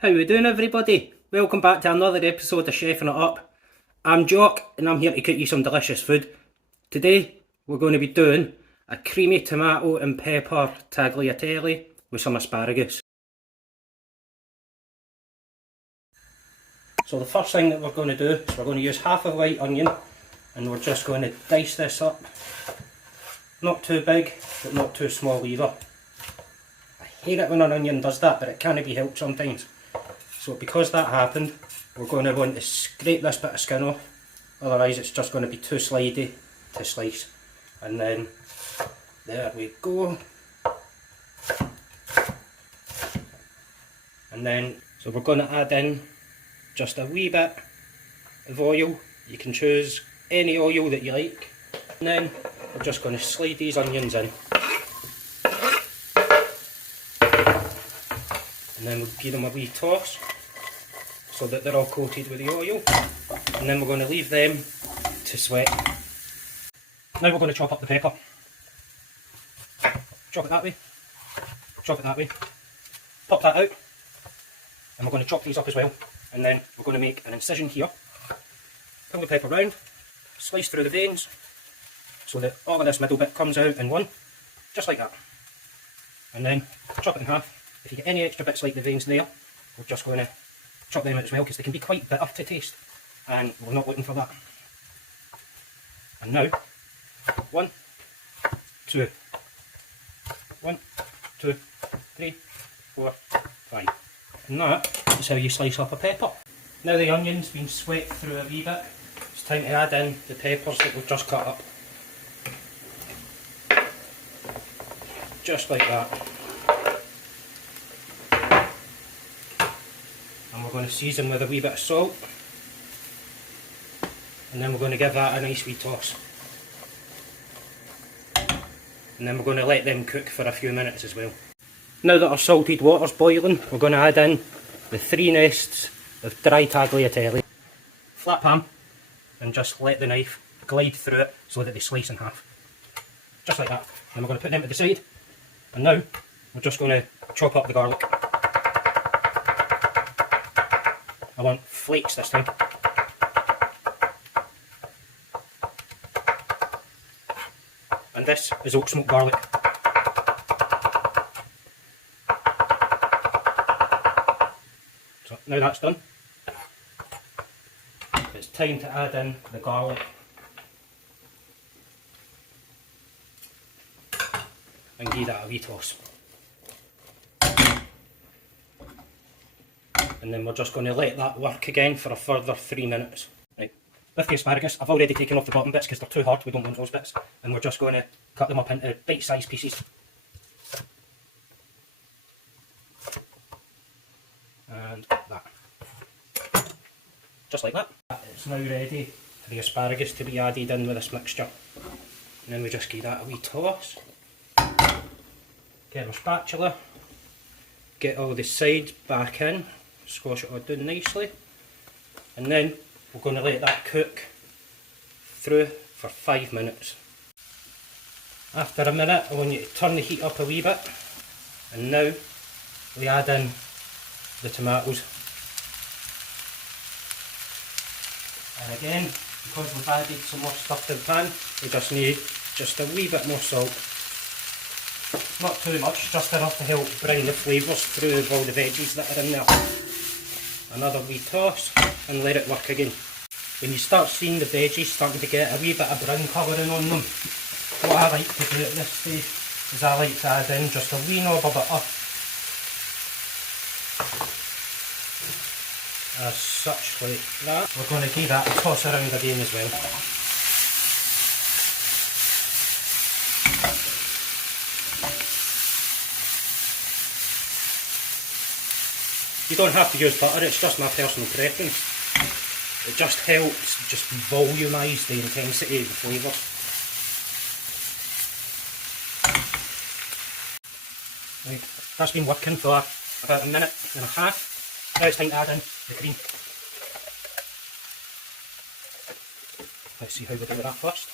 How we doing, everybody? Welcome back to another episode of Chefing It Up. I'm Jock and I'm here to cook you some delicious food. Today we're going to be doing a creamy tomato and pepper tagliatelle with some asparagus. So the first thing that we're going to do is we're going to use half a white onion and we're just going to dice this up. Not too big but not too small either. I hate it when an onion does that, but it can't be helped sometimes. So because that happened, we're going to want to scrape this bit of skin off, otherwise it's just going to be too slidey to slice. And then, there we go. And then, so we're going to add in just a wee bit of oil. You can choose any oil that you like. And then, we're just going to slide these onions in. And then we'll give them a wee toss so that they're all coated with the oil, and then we're going to leave them to sweat. Now we're going to chop up the pepper. Chop it that way, chop it that way, pop that out, and we're going to chop these up as well, and then we're going to make an incision here, pull the pepper round, slice through the veins so that all of this middle bit comes out in one, just like that, and then chop it in half. If you get any extra bits like the veins there, we're just going to chop them out as well, because they can be quite bitter to taste and we're not looking for that. And now, 1, 2, 1, 2, 3, 4, 5. And that is how you slice up a pepper. Now the onion's been swept through a wee bit, it's time to add in the peppers that we've just cut up. Just like that. And we're going to season with a wee bit of salt, and then we're going to give that a nice wee toss, and then we're going to let them cook for a few minutes as well. Now that our salted water's boiling, we're going to add in the 3 nests of dry tagliatelle. Flat pan, and just let the knife glide through it so that they slice in half, just like that. And we're going to put them to the side, and now we're just going to chop up the garlic. I want flakes this time. And this is oak smoked garlic. So now that's done, it's time to add in the garlic and give that a wee toss. And then we're just going to let that work again for a further 3 minutes. Right, with the asparagus, I've already taken off the bottom bits because they're too hard, we don't want those bits. And we're just going to cut them up into bite-sized pieces. And that. Just like that. It's now ready for the asparagus to be added in with this mixture. And then we just give that a wee toss. Get our spatula. Get all the sides back in. Squash it all down nicely, and then we're going to let that cook through for 5 minutes. After a minute, I want you to turn the heat up a wee bit, and now we add in the tomatoes. And again, because we've added some more stuff to the pan, we just need just a wee bit more salt. Not too much, just enough to help bring the flavours through of all the veggies that are in there. Another wee toss and let it work again. When you start seeing the veggies starting to get a wee bit of brown colouring on them, what I like to do at this stage is I like to add in just a wee knob of butter. As such, like that. We're going to give that a toss around again as well. You don't have to use butter, it's just my personal preference. It just helps just volumise the intensity of the flavour. Right, that's been working for about a minute and a half. Now it's time to add in the cream. Let's see how we do with that first.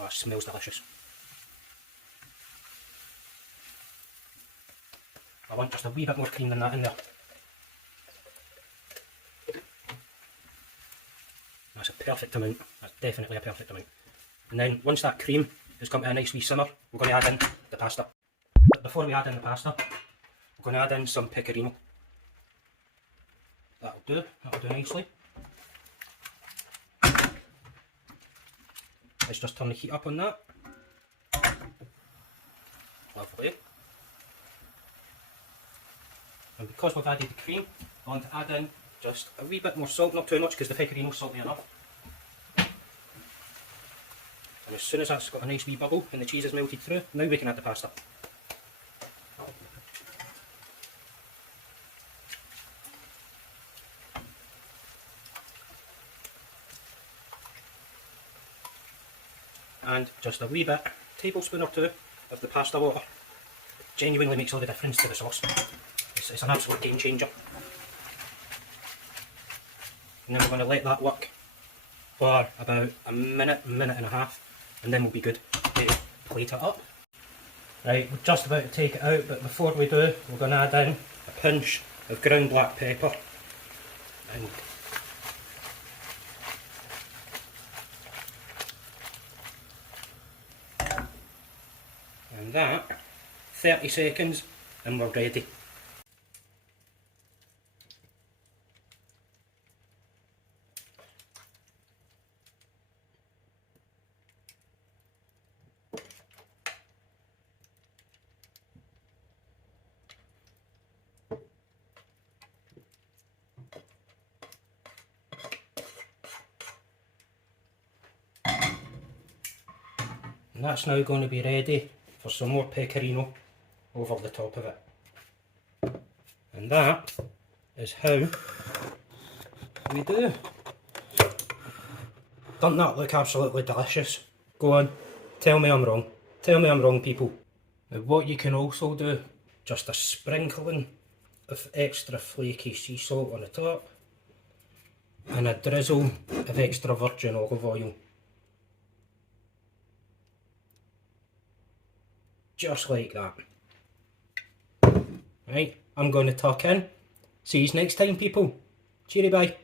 Oh, it smells delicious. I want just a wee bit more cream than that in there. That's a perfect amount. That's definitely a perfect amount. And then once that cream has come to a nice wee simmer, we're going to add in the pasta. But before we add in the pasta, we're going to add in some pecorino. That'll do nicely. Let's just turn the heat up on that. Lovely. And because we've added the cream, I want to add in just a wee bit more salt, not too much because the pecorino's salty enough. And as soon as that's got a nice wee bubble and the cheese is melted through, now we can add the pasta. And just a wee bit, tablespoon or two of the pasta water. It genuinely makes all the difference to the sauce. It's an absolute game changer. And then we're going to let that work for about a minute and a half, and then we'll be good to plate it up. Right, we're just about to take it out, but before we do, we're going to add in a pinch of ground black pepper. And that, 30 seconds, and we're ready. And that's now going to be ready for some more pecorino over the top of it. And that is how we do. Doesn't that look absolutely delicious? Go on, tell me I'm wrong. Tell me I'm wrong, people. Now what you can also do, just a sprinkling of extra flaky sea salt on the top and a drizzle of extra virgin olive oil. Just like that. Right, I'm going to tuck in. See you next time, people. Cheery bye.